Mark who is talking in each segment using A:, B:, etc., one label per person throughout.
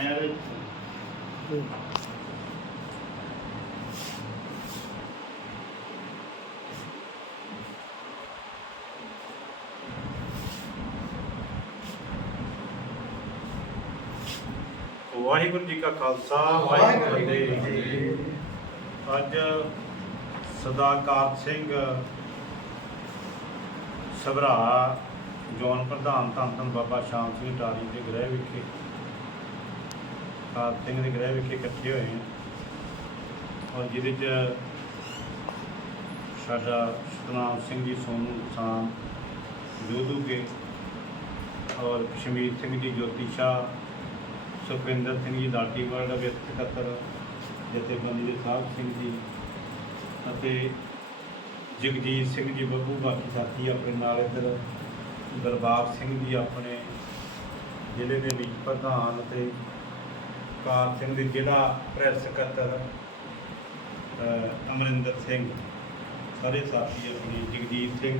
A: ਐਵੇਂ ਵਾਹਿਗੁਰੂ ਜੀ ਕਾ ਖਾਲਸਾ, ਵਾਹਿਗੁਰੂ ਜੀ ਕੀ ਫਤਿਹ। ਅੱਜ ਸਦਾਕਾਰ ਸਿੰਘ ਸਭਰਾ ਜੋਨ ਪ੍ਰਧਾਨ ਧੰਨ ਧੰਨ ਬਾਬਾ ਸ਼ਾਮ ਸਿੰਘ ਟਾਰੀ ਦੇ ਗ੍ਰਹਿ ਵਿਖੇ ਖਾਲ ਸਿੰਘ ਦੇ ਗ੍ਰਹਿ ਵਿਖੇ ਇਕੱਠੇ ਹੋਏ ਔਰ ਜਿਹਦੇ ਚ ਸਾਡਾ ਸਤਨਾਮ ਸਿੰਘ ਜੀ, ਸੋਨੂ ਕਿਸਾਨ ਜੋਧੂਗੇ ਔਰ ਕਸ਼ਮੀਰ ਸਿੰਘ ਜੀ, ਜੋਤੀ ਸ਼ਾਹ, ਸੁਖਵਿੰਦਰ ਸਿੰਘ ਜੀ ਲਾਟੀ ਵਰਲਡ ਵਿੱਚ ਸਕੱਤਰ ਜਥੇਬੰਦੀ ਦੇ ਸਾਹਿਬ ਸਿੰਘ ਜੀ ਅਤੇ ਜਗਜੀਤ ਸਿੰਘ ਜੀ ਬੱਬੂ ਬਾਕੀ ਸਾਥੀ ਆਪਣੇ ਨਾਲ ਇੱਧਰ, ਦਰਬਾਰ ਸਿੰਘ ਜੀ ਆਪਣੇ ਜ਼ਿਲ੍ਹੇ ਦੇ ਵਿੱਚ ਪ੍ਰਧਾਨ ਅਤੇ ਕਾਰ ਸਿੰਘ ਦੇ ਜ਼ਿਲ੍ਹਾ ਪ੍ਰੈਸ ਸਕੱਤਰ ਅਮਰਿੰਦਰ ਸਿੰਘ। ਸਾਰੇ ਸਾਥੀ ਆਪਣੇ ਜਗਜੀਤ ਸਿੰਘ,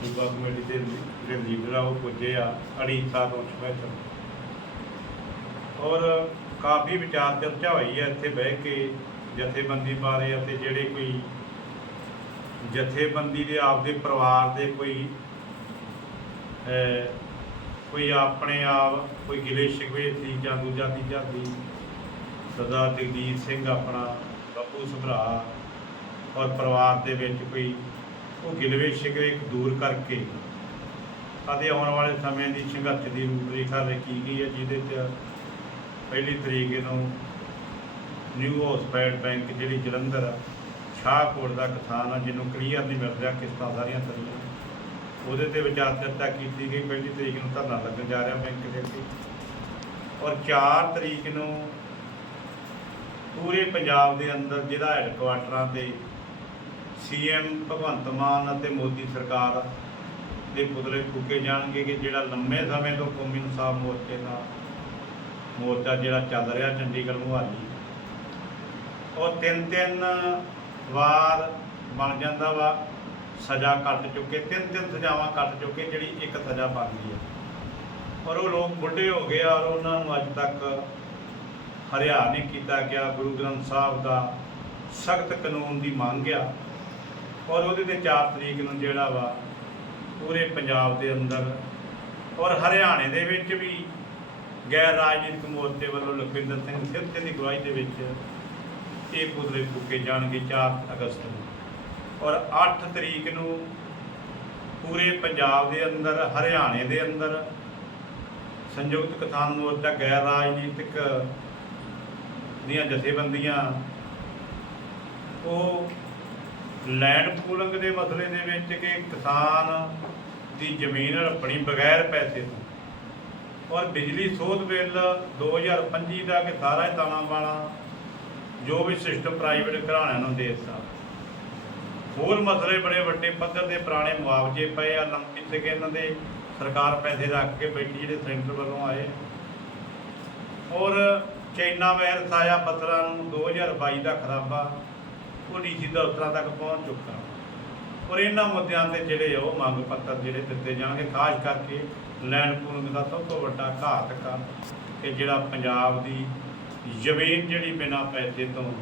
A: ਸੂਬਾ ਕਮੇਟੀ ਦੇ ਜਿਹੜੇ ਲੀਡਰ ਆ, ਉਹ ਪੁੱਜੇ ਆ ਅੜੀਸਾ ਤੋਂ। ਸਪੈਸ਼ਲ ਔਰ ਕਾਫੀ ਵਿਚਾਰ ਚਰਚਾ ਹੋਈ ਹੈ ਇੱਥੇ ਬਹਿ ਕੇ ਜਥੇਬੰਦੀ ਬਾਰੇ ਅਤੇ ਜਿਹੜੇ ਕੋਈ ਜਥੇਬੰਦੀ ਦੇ ਆਪਦੇ ਪਰਿਵਾਰ ਦੇ ਕੋਈ ਕੋਈ ਆਪਣੇ ਆਪ, ਕੋਈ ਗਿਲੇ ਸ਼ਿਕਵੇ ਸੀ ਜਾਂ ਦੂਜਾ ਤੀਜਾ ਸੀ। ਸਰਦਾਰ ਜਗਜੀਤ ਸਿੰਘ ਆਪਣਾ ਬੱਬੂ ਸਭਰਾ ਔਰ ਪਰਿਵਾਰ ਦੇ ਵਿੱਚ ਕੋਈ ਉਹ ਗਿਲਵੇ ਸ਼ਿਕਵੇ ਦੂਰ ਕਰਕੇ ਅਤੇ ਆਉਣ ਵਾਲੇ ਸਮੇਂ ਦੀ ਸੰਘਰਸ਼ ਦੀ ਰੂਪਰੇਖਾ ਲਿਖੀ ਗਈ ਹੈ, ਜਿਹਦੇ 'ਚ ਪਹਿਲੀ ਤਰੀਕ ਨੂੰ ਨਿਊ ਹੌਸਪੀਟਲ ਬੈਂਕ ਜਿਹੜੀ ਜਲੰਧਰ ਸ਼ਾਹਕੋਟ ਦਾ ਕਿਸਾਨ ਆ, ਜਿਹਨੂੰ ਕਲੀਅਰ ਨਹੀਂ ਮਿਲ ਰਿਹਾ ਕਿਸ਼ਤਾਂ ਸਾਰੀਆਂ ਤਰੀਆਂ। ਉਹਦੇ ਤੇ ਵਿਚਾਰ ਚਰਚਾ ਕੀਤੀ ਗਈ ਪਹਿਲੀ ਤਰੀਕ ਨੂੰ ਧਰਨਾ ਲੱਗਣ ਜਾ ਰਿਹਾ ਬੈਂਕ ਦੇ ਅੱਗੇ। ਔਰ 4 ਤਰੀਕ ਨੂੰ ਪੂਰੇ ਪੰਜਾਬ ਦੇ ਅੰਦਰ ਜਿਹੜਾ ਹੈੱਡਕੁਆਟਰਾਂ ਤੇ ਸੀਐਮ ਭਗਵੰਤ ਮਾਨ ਅਤੇ ਮੋਦੀ ਸਰਕਾਰ ਦੇ ਪੁਤਲੇ ਫੂਕੇ ਜਾਣਗੇ ਕਿ ਜਿਹੜਾ ਲੰਮੇ ਸਮੇਂ ਤੋਂ ਕੌਮੀ ਇਨਸਾਫ ਮੋਰਚੇ ਦਾ ਮੋਰਚਾ ਜਿਹੜਾ ਚੱਲ ਰਿਹਾ ਚੰਡੀਗੜ੍ਹ ਮੁਹਾਲੀ। ਉਹ ਤਿੰਨ ਤਿੰਨ ਵਾਰ ਬਣ ਜਾਂਦਾ ਵਾ। ਸਜ਼ਾ ਕੱਟ ਚੁੱਕੇ, ਤਿੰਨ ਤਿੰਨ ਸਜ਼ਾਵਾਂ ਕੱਟ ਚੁੱਕੇ, ਜਿਹੜੀ ਇੱਕ ਸਜ਼ਾ ਬਣ ਗਈ ਹੈ। ਔਰ ਉਹ ਲੋਕ ਬੁੱਢੇ ਹੋ ਗਏ ਔਰ ਉਹਨਾਂ ਨੂੰ ਅੱਜ ਤੱਕ ਹਰਿਆ ਨਹੀਂ ਕੀਤਾ ਗਿਆ। ਗੁਰੂ ਗ੍ਰੰਥ ਸਾਹਿਬ ਦਾ ਸਖਤ ਕਾਨੂੰਨ ਦੀ ਮੰਗ ਆ ਔਰ ਉਹਦੇ ਤੇ 4 ਤਰੀਕ ਨੂੰ ਜਿਹੜਾ ਵਾ ਪੂਰੇ ਪੰਜਾਬ ਦੇ ਅੰਦਰ ਔਰ ਹਰਿਆਣੇ ਦੇ ਵਿੱਚ ਵੀ ਗੈਰ ਰਾਜਨੀਤਿਕ ਮੋਰਚੇ ਵੱਲੋਂ ਲਖਵਿੰਦਰ ਸਿੰਘ ਸਿੱਧੇ ਦੀ ਅਗਵਾਈ ਦੇ ਵਿੱਚ ਇਹ ਪੁਤਲੇ ਫੂਕੇ ਜਾਣਗੇ 4 ਅਗਸਤ ਨੂੰ। ਔਰ 8 ਤਰੀਕ ਨੂੰ ਪੂਰੇ ਪੰਜਾਬ ਦੇ ਅੰਦਰ, ਹਰਿਆਣੇ ਦੇ ਅੰਦਰ ਸੰਯੁਕਤ ਕਿਸਾਨ ਮੋਰਚਾ, ਗੈਰ ਰਾਜਨੀਤਿਕ ਦੀਆਂ ਜਥੇਬੰਦੀਆਂ, ਉਹ ਲੈਂਡ ਪੂਲਿੰਗ ਦੇ ਮਸਲੇ ਦੇ ਵਿੱਚ ਕਿ ਕਿਸਾਨ ਦੀ ਜ਼ਮੀਨ ਰੱਖਣੀ ਬਗੈਰ ਪੈਸੇ ਤੋਂ। ਔਰ ਬਿਜਲੀ ਸੋਧ ਬਿੱਲ 2025 ਦਾ ਕਿ ਸਾਰਾ ਤਾਣਾ ਬਾਣਾ ਜੋ ਵੀ ਸਿਸਟਮ ਪ੍ਰਾਈਵੇਟ ਘਰਾਣਿਆਂ ਨੂੰ ਦੇ ਦਿੱਤਾ। ਹੋਰ ਮਸਲੇ ਬੜੇ ਵੱਡੇ ਪੱਧਰ ਦੇ ਪੁਰਾਣੇ ਮੁਆਵਜ਼ੇ ਪਏ ਆ ਲੰਬੀ ਤੇ ਇਹਨਾਂ ਦੇ? ਸਰਕਾਰ ਪੈਸੇ ਰੱਖ ਕੇ ਬੈਠੀ ਜਿਹੜੇ ਸੈਂਟਰ ਵੱਲੋਂ ਆਏ। ਔਰ ਚਾਈਨਾ ਵਾਇਰਸ ਆਇਆ ਪੱਤਰਾਂ ਨੂੰ 2022 ਦਾ ਖਰਾਬਾ, ਉਹ ਡੀਸੀ ਦਫ਼ਤਰਾਂ ਤੱਕ ਪਹੁੰਚ ਚੁੱਕਾ। ਔਰ ਇਹਨਾਂ ਮੁੱਦਿਆਂ ਤੇ ਜਿਹੜੇ ਆ, ਉਹ ਮੰਗ ਪੱਤਰ ਜਿਹੜੇ ਦਿੱਤੇ ਜਾਣਗੇ, ਖਾਸ ਕਰਕੇ ਲੈਂਡ ਪੂਲਿੰਗ ਦਾ ਸਭ ਤੋਂ ਵੱਡਾ ਘਾਤਕ ਆ ਕਿ ਜਿਹੜਾ ਪੰਜਾਬ ਦੀ ਜ਼ਮੀਨ ਜਿਹੜੀ ਬਿਨਾਂ ਪੈਸੇ ਤੋਂ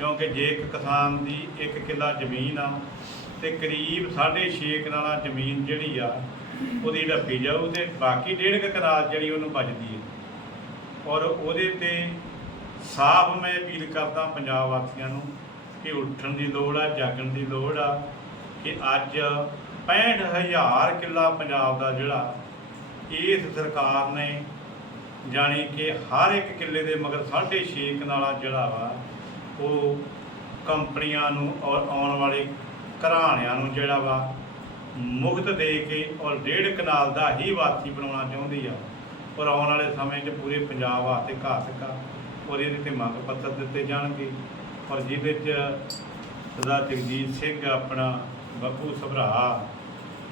A: ਕਿਉਂਕਿ ਜੇ ਇੱਕ ਕਿਸਾਨ ਦੀ ਇੱਕ ਕਿੱਲਾ ਜ਼ਮੀਨ ਆ, ਤੇ ਕਰੀਬ 6.5 ਕਨਾਲਾ ਜ਼ਮੀਨ ਜਿਹੜੀ ਆ, ਉਹਦੀ ਢੱਪੀ ਜਾਊ ਤੇ ਬਾਕੀ ਡੇਢ ਕੁ ਕਨਾਲ ਜਿਹੜੀ ਉਹਨੂੰ ਬਚਦੀ ਹੈ ਔਰ ਉਹਦੇ ਤੇ ਸਾਫ਼ ਮੈਂ ਅਪੀਲ ਕਰਦਾ ਪੰਜਾਬ ਵਾਸੀਆਂ ਨੂੰ ਕਿ ਉੱਠਣ ਦੀ ਲੋੜ ਆ, ਜਾਗਣ ਦੀ ਲੋੜ ਆ, ਕਿ ਅੱਜ 65000 ਕਿੱਲਾ ਪੰਜਾਬ ਦਾ ਜਿਹੜਾ, ਇਸ ਸਰਕਾਰ ਨੇ ਜਾਣੀ ਕਿ ਹਰ ਇੱਕ ਕਿੱਲੇ ਦੇ ਮਗਰ 6.5 ਕਨਾਲਾ ਜਿਹੜਾ ਵਾ ਉਹ ਕੰਪਨੀਆਂ ਨੂੰ ਔਰ ਆਉਣ ਵਾਲੇ ਘਰਾਣਿਆਂ ਨੂੰ ਜਿਹੜਾ ਵਾ ਮੁਕਤ ਦੇ ਕੇ ਔਰ ਡੇਢ ਕਨਾਲ ਦਾ ਹੀ ਵਾਸੀ ਬਣਾਉਣਾ ਚਾਹੁੰਦੀ ਆ। ਔਰ ਆਉਣ ਵਾਲੇ ਸਮੇਂ 'ਚ ਪੂਰੇ ਪੰਜਾਬ ਵਾਸਤੇ ਘਾਤਕ ਆ। ਔਰ ਇਹਦੇ ਤੇ ਮੰਗ ਪੱਤਰ ਦਿੱਤੇ ਜਾਣਗੇ। ਔਰ ਜਿਹਦੇ 'ਚ ਸਰਦਾਰ ਜਗਜੀਤ ਸਿੰਘ ਆਪਣਾ ਬੱਬੂ ਸਭਰਾ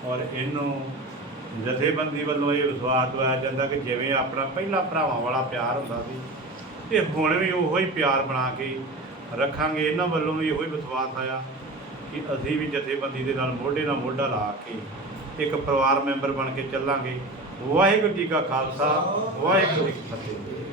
A: ਔਰ ਇਹਨੂੰ ਜਥੇਬੰਦੀ ਵੱਲੋਂ ਇਹ ਵਿਸ਼ਵਾਸ ਦਵਾਇਆ ਜਾਂਦਾ ਕਿ ਜਿਵੇਂ ਆਪਣਾ ਪਹਿਲਾ ਭਰਾਵਾਂ ਵਾਲਾ ਪਿਆਰ ਹੁੰਦਾ ਸੀ ਇਹ ਹੁਣ ਵੀ ਉਹੋ ਹੀ ਪਿਆਰ ਬਣਾ ਕੇ ਰੱਖਾਂਗੇ। ਇਹਨਾਂ ਵੱਲੋਂ ਵੀ ਉਹੋ ਹੀ ਵਿਸ਼ਵਾਸ ਆਇਆ ਕਿ ਅਸੀਂ ਵੀ ਜਥੇਬੰਦੀ ਦੇ ਨਾਲ ਮੋਢੇ ਨਾਲ ਮੋਢਾ ਲਾ ਕੇ ਇੱਕ ਪਰਿਵਾਰ ਮੈਂਬਰ ਬਣ ਕੇ ਚੱਲਾਂਗੇ। ਵਾਹਿਗੁਰੂ ਜੀ ਕਾ ਖਾਲਸਾ, ਵਾਹਿਗੁਰੂ ਜੀ ਕੀ ਫਤਿਹ।